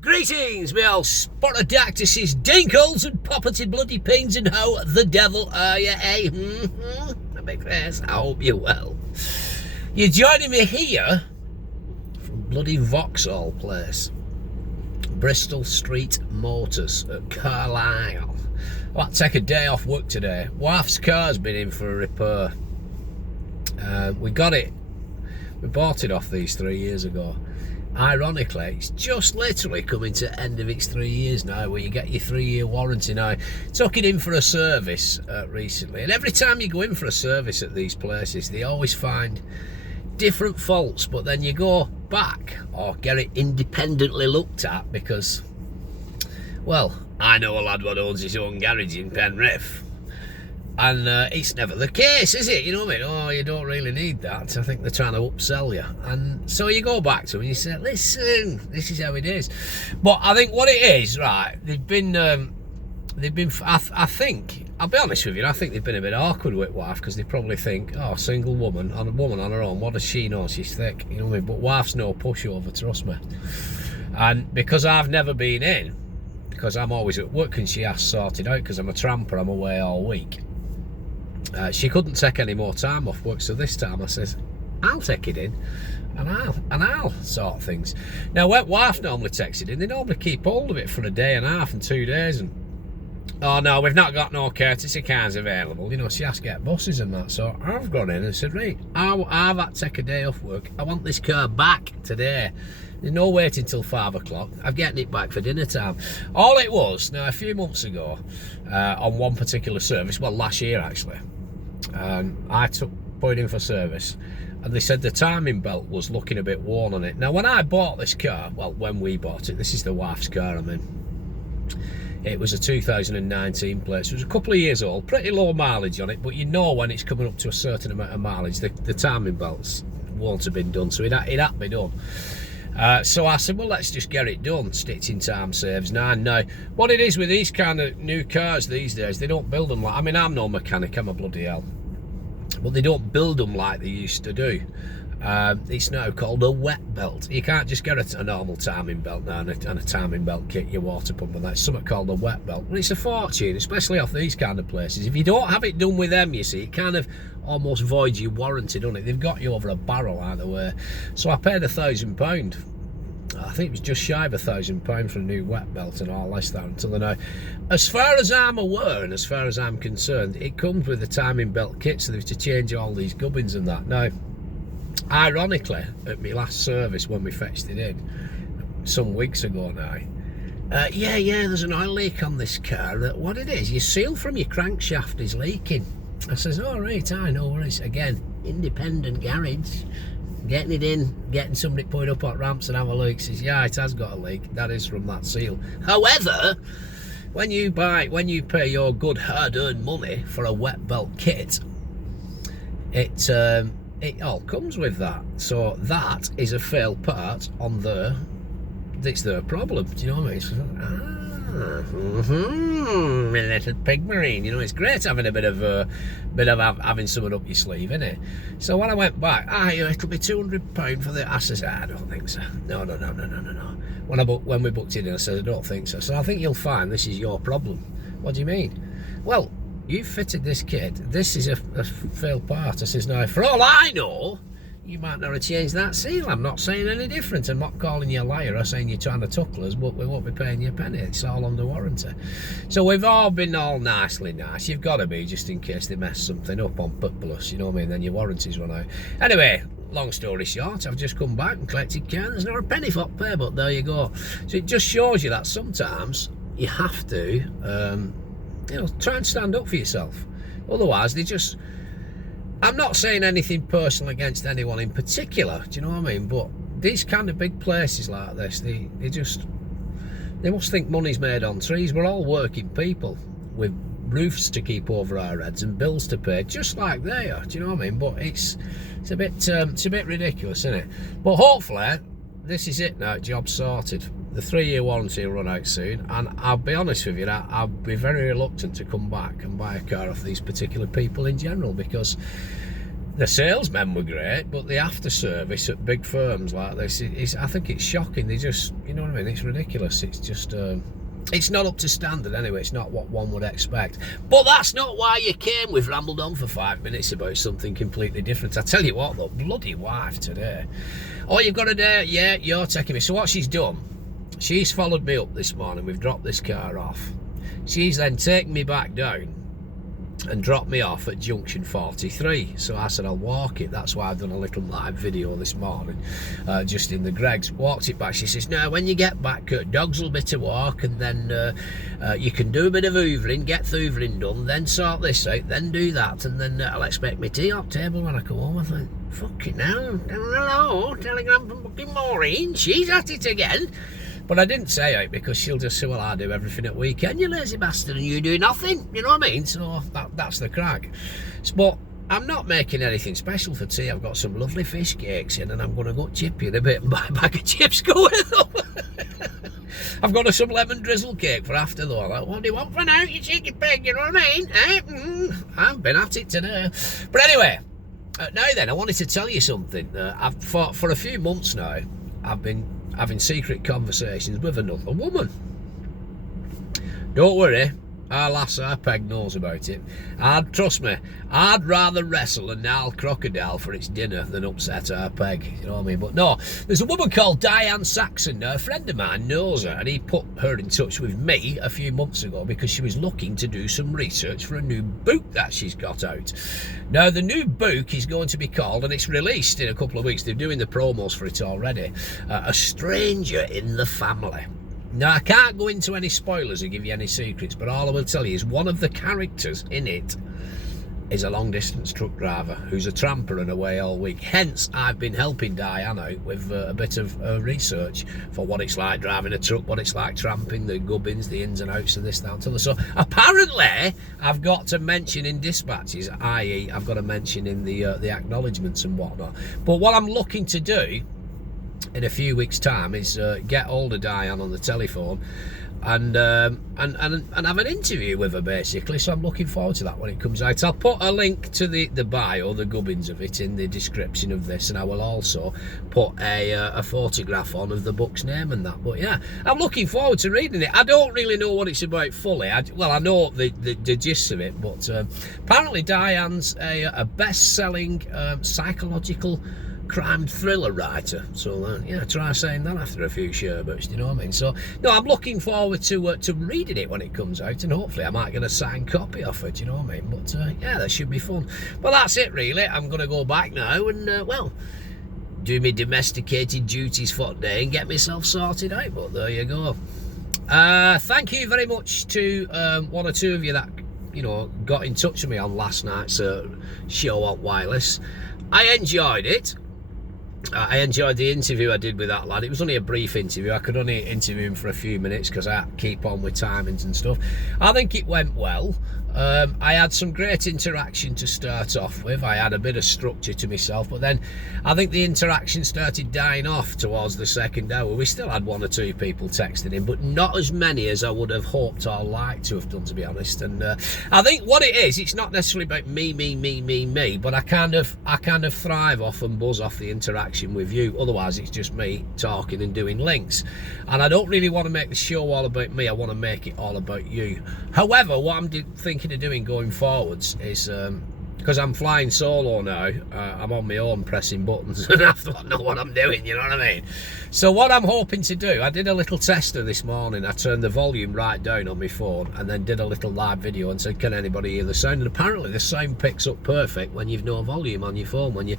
Greetings, me old Sporodactyses, dinkles and poppeted bloody pings, and how the devil are you, eh? A big face, I hope you're well. You're joining me here from bloody Vauxhall Place, Bristol Street Motors at Carlisle. I'll have to take a day off work today. Wife's car's been in for a repair. We got it. We bought it off these 3 years ago. Ironically, it's just literally coming to the end of its 3 years now, where you get your 3-year warranty. Now, took it in for a service recently, and every time you go in for a service at these places, they always find different faults, but then you go back or get it independently looked at because, well, I know a lad what owns his own garage in Penrith, and it's never the case, is it? You know what I mean? Oh, you don't really need that. I think they're trying to upsell you. And so you go back to them and you say, listen, this is how it is. But I think what it is, right, they've been, I think, I'll be honest with you, I think they've been a bit awkward with wife, because they probably think, oh, single woman, on her own, what does she know? She's thick, you know what I mean? But wife's no pushover, trust me. And because I've never been in, because I'm always at work and she has sorted out, because I'm a tramper, I'm away all week. She couldn't take any more time off work, so this time I says, I'll take it in and I'll sort things. Now, when wife normally takes it in, they normally keep hold of it for a day and a half and 2 days, and oh no, we've not got no courtesy cars available. You know, she has to get buses and that. So I've gone in and said, right, I've had to take a day off work. I want this car back today. There's no waiting till 5 o'clock. I'm getting it back for dinner time. All it was, now a few months ago, on one particular service, well, last year actually, I put it in for service, and they said the timing belt was looking a bit worn on it. Now, when I bought this car, well, when we bought it, this is the wife's car I'm in, it was a 2019 plate, so it was a couple of years old, pretty low mileage on it, but you know when it's coming up to a certain amount of mileage, the timing belts won't have been done, so it had to be done. So I said, well, let's just get it done. Stitching time saves 9. Now, what it is with these kind of new cars these days, they don't build them like, I mean, I'm no mechanic, I'm a bloody hell, but they don't build them like they used to do. It's now called a wet belt. You can't just get a normal timing belt now and a timing belt kit, your water pump, and that's something called a wet belt. And it's a fortune, especially off these kind of places. If you don't have it done with them, you see, it kind of almost voids your warranty, doesn't it? They've got you over a barrel either way. So I paid £1,000. I think it was just shy of £1,000 for a new wet belt and all this, that, until now. As far as I'm aware and as far as I'm concerned, it comes with the timing belt kit, so they have to change all these gubbins and that. Now, ironically, at my last service when we fetched it in, some weeks ago now, yeah, there's an oil leak on this car. What it is, your seal from your crankshaft is leaking. I says, all right, I know where it's, again, independent garage. Getting it in, getting somebody to put it up on ramps and have a look. Says, yeah, it has got a leak. That is from that seal. However, when you pay your good hard-earned money for a wet belt kit, it all comes with that. So that is a failed part on there. It's their problem. Do you know what I mean? My little pig marine. You know, it's great having a bit of having someone up your sleeve, isn't it? So when I went back, it'll be £200 for the. I says, I don't think so. No. When we booked it in, I said, I don't think so. So I think you'll find this is your problem. What do you mean? Well, you fitted this kit. This is a failed part. I says, now, for all I know, you might not have changed that seal. I'm not saying any different. I'm not calling you a liar or saying you're trying to tuckle us, but we won't be paying you a penny. It's all under warranty. So we've all been all nicely nice. You've got to be, just in case they mess something up on Plus, you know what I mean? Then your warranties run out. Anyway, long story short, I've just come back and collected care. There's not a penny for pay, but there you go. So it just shows you that sometimes you have to, try and stand up for yourself. Otherwise, they just... I'm not saying anything personal against anyone in particular, do you know what I mean? But these kind of big places like this, they must think money's made on trees. We're all working people with roofs to keep over our heads and bills to pay, just like they are, do you know what I mean? But it's a bit ridiculous, isn't it? But hopefully, this is it now, job's sorted. The 3-year warranty will run out soon, and I'll be honest with you, I'll be very reluctant to come back and buy a car off these particular people in general, because The salesmen were great, but the after service at big firms like this is, I think it's shocking. They just, you know what I mean, it's ridiculous. It's just it's not up to standard anyway. It's not what one would expect. But that's not why you came. We've rambled on for 5 minutes about something completely different. I tell you what though, bloody wife today. Oh, you've got a day? Yeah, you're taking me. So what she's done, she's followed me up this morning. We've dropped this car off. She's then taken me back down and dropped me off at junction 43. So I said I'll walk it. That's why I've done a little live video this morning, just in the Greggs. Walked it back. She says, no, when you get back, dogs will be to walk, and then you can do a bit of hoovering, get the hoovering done, then sort this out, then do that, and then I'll expect my tea off table when I come home. I think, fucking hell, hello, telegram from fucking Maureen, she's at it again. But I didn't say it because she'll just say, well, I do everything at weekend, you lazy bastard, and you do nothing, you know what I mean? So that's the crack. But I'm not making anything special for tea. I've got some lovely fish cakes in, and I'm going to go chippy in a bit and buy a bag of chips going up. I've got some lemon drizzle cake for after though. Like, what do you want for now, you cheeky pig, you know what I mean? I've been at it today. But anyway, now then, I wanted to tell you something. For a few months now, I've been having secret conversations with another woman. Don't worry, our lass, our peg knows about it. Trust me, I'd rather wrestle a Nile crocodile for its dinner than upset our peg, you know what I mean? But no, there's a woman called Diane Saxon. Now, a friend of mine knows her, and he put her in touch with me a few months ago because she was looking to do some research for a new book that she's got out. Now, the new book is going to be called, and it's released in a couple of weeks, they're doing the promos for it already, A Stranger in the Family. Now, I can't go into any spoilers or give you any secrets, but all I will tell you is one of the characters in it is a long-distance truck driver who's a tramper and away all week. Hence, I've been helping Diane out with a bit of research for what it's like driving a truck, what it's like tramping, the gubbins, the ins and outs of this, that, and the other. So, apparently, I've got to mention in dispatches, i.e. I've got to mention in the acknowledgements and whatnot. But what I'm looking to do in a few weeks' time is get hold of Diane on the telephone and have an interview with her, basically. So I'm looking forward to that when it comes out. I'll put a link to the bio, the gubbins of it, in the description of this, and I will also put a photograph on of the book's name and that. But yeah, I'm looking forward to reading it. I don't really know what it's about fully. I know the gist of it, but apparently Diane's a best-selling psychological crime thriller writer, so yeah, try saying that after a few sherbets, you know what I mean? So no, I'm looking forward to reading it when it comes out, and hopefully I might get a signed copy of it, you know what I mean? But yeah, that should be fun. But that's it really. I'm gonna go back now and well, do my domesticated duties for the day and get myself sorted out. But there you go. Thank you very much to one or two of you that, you know, got in touch with me on last night's show on Wireless. I enjoyed it. I enjoyed the interview I did with that lad. It was only a brief interview. I could only interview him for a few minutes because I keep on with timings and stuff. I think it went well. I had some great interaction to start off with. I had a bit of structure to myself, but then I think the interaction started dying off towards the second hour. We still had one or two people texting in, but not as many as I would have hoped or liked to have done, to be honest. And I think what it is, it's not necessarily about me, but I kind of thrive off and buzz off the interaction with you. Otherwise, it's just me talking and doing links. And I don't really want to make the show all about me. I want to make it all about you. However, what I'm thinking of doing going forwards is, because I'm flying solo now, I'm on my own pressing buttons and I don't know what I'm doing, you know what I mean? So what I'm hoping to do, I did a little tester this morning. I turned the volume right down on my phone and then did a little live video and said, can anybody hear the sound? And apparently the sound picks up perfect when you've no volume on your phone.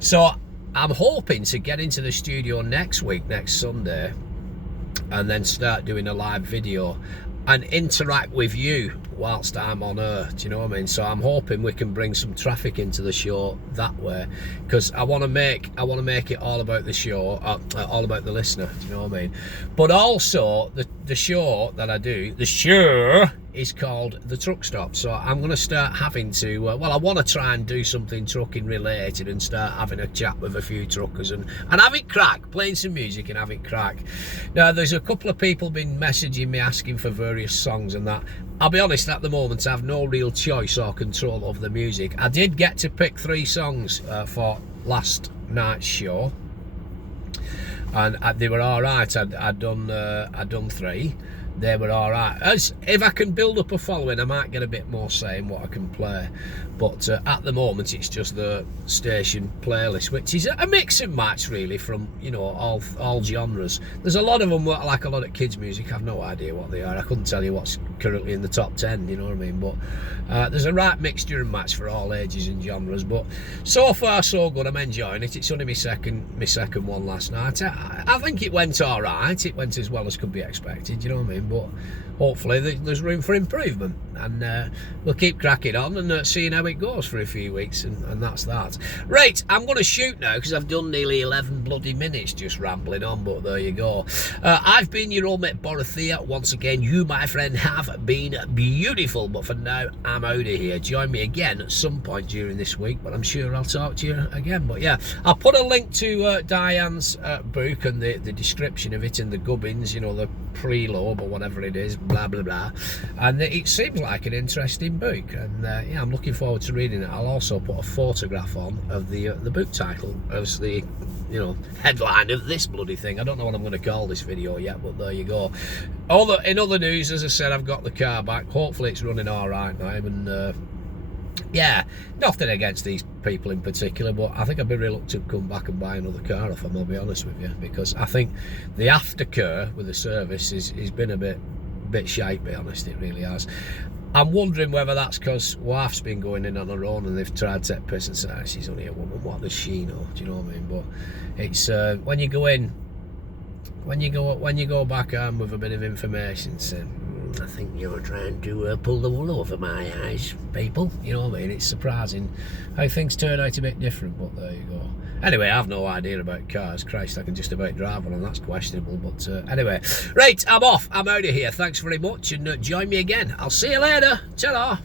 So I'm hoping to get into the studio next week, next Sunday, and then start doing a live video and interact with you whilst I'm on Earth, you know what I mean? So I'm hoping we can bring some traffic into the show that way, because I want to make it all about the show, all about the listener, do you know what I mean? But also the show that I do, the show is called The Truck Stop. So I'm going to start having to, well, I want to try and do something trucking related and start having a chat with a few truckers and have it crack, playing some music and have it crack. Now, there's a couple of people been messaging me asking for various songs and that. I'll be honest, at the moment I have no real choice or control of the music. I did get to pick 3 songs for last night's show, and they were all right. I'd done 3. They were all right. As if I can build up a following, I might get a bit more say in what I can play. But at the moment, it's just the station playlist, which is a mix and match really from, you know, all genres. There's a lot of them like a lot of kids' music. I've no idea what they are. I couldn't tell you what's currently in the top 10. You know what I mean? But there's a right mixture and match for all ages and genres. But so far so good. I'm enjoying it. It's only my second one last night. I think it went all right. It went as well as could be expected. You know what I mean? But hopefully there's room for improvement, and we'll keep cracking on and seeing how it goes for a few weeks, and that's that. Right, I'm going to shoot now because I've done nearly 11 bloody minutes just rambling on, but there you go. I've been your old mate Borothea. Once again, you, my friend, have been beautiful, but for now, I'm out of here. Join me again at some point during this week, but I'm sure I'll talk to you again. But yeah, I'll put a link to Diane's book and the description of it in the gubbins, you know, the preload or whatever it is, blah blah blah, and it seems like an interesting book, and yeah, I'm looking forward to reading it. I'll also put a photograph on of the book title as the, you know, headline of this bloody thing. I don't know what I'm going to call this video yet, but there you go. In other news, as I said, I've got the car back. Hopefully it's running all right now, and yeah, nothing against these people in particular, but I think I'd be reluctant to come back and buy another car off them, I'll be honest with you, because I think the aftercare with the service is been a bit shite, to be honest. It really has. I'm wondering whether that's because wife's been going in on her own and they've tried to take piss and say, oh, she's only a woman, what does she know? Do you know what I mean? But it's when you go in, when you go back home with a bit of information, say, I think you're trying to pull the wool over my eyes, people. You know what I mean? It's surprising how things turn out a bit different, but there you go. Anyway, I have no idea about cars. Christ, I can just about drive one, and that's questionable. But anyway, right, I'm off. I'm out of here. Thanks very much, and join me again. I'll see you later. Ta-ra.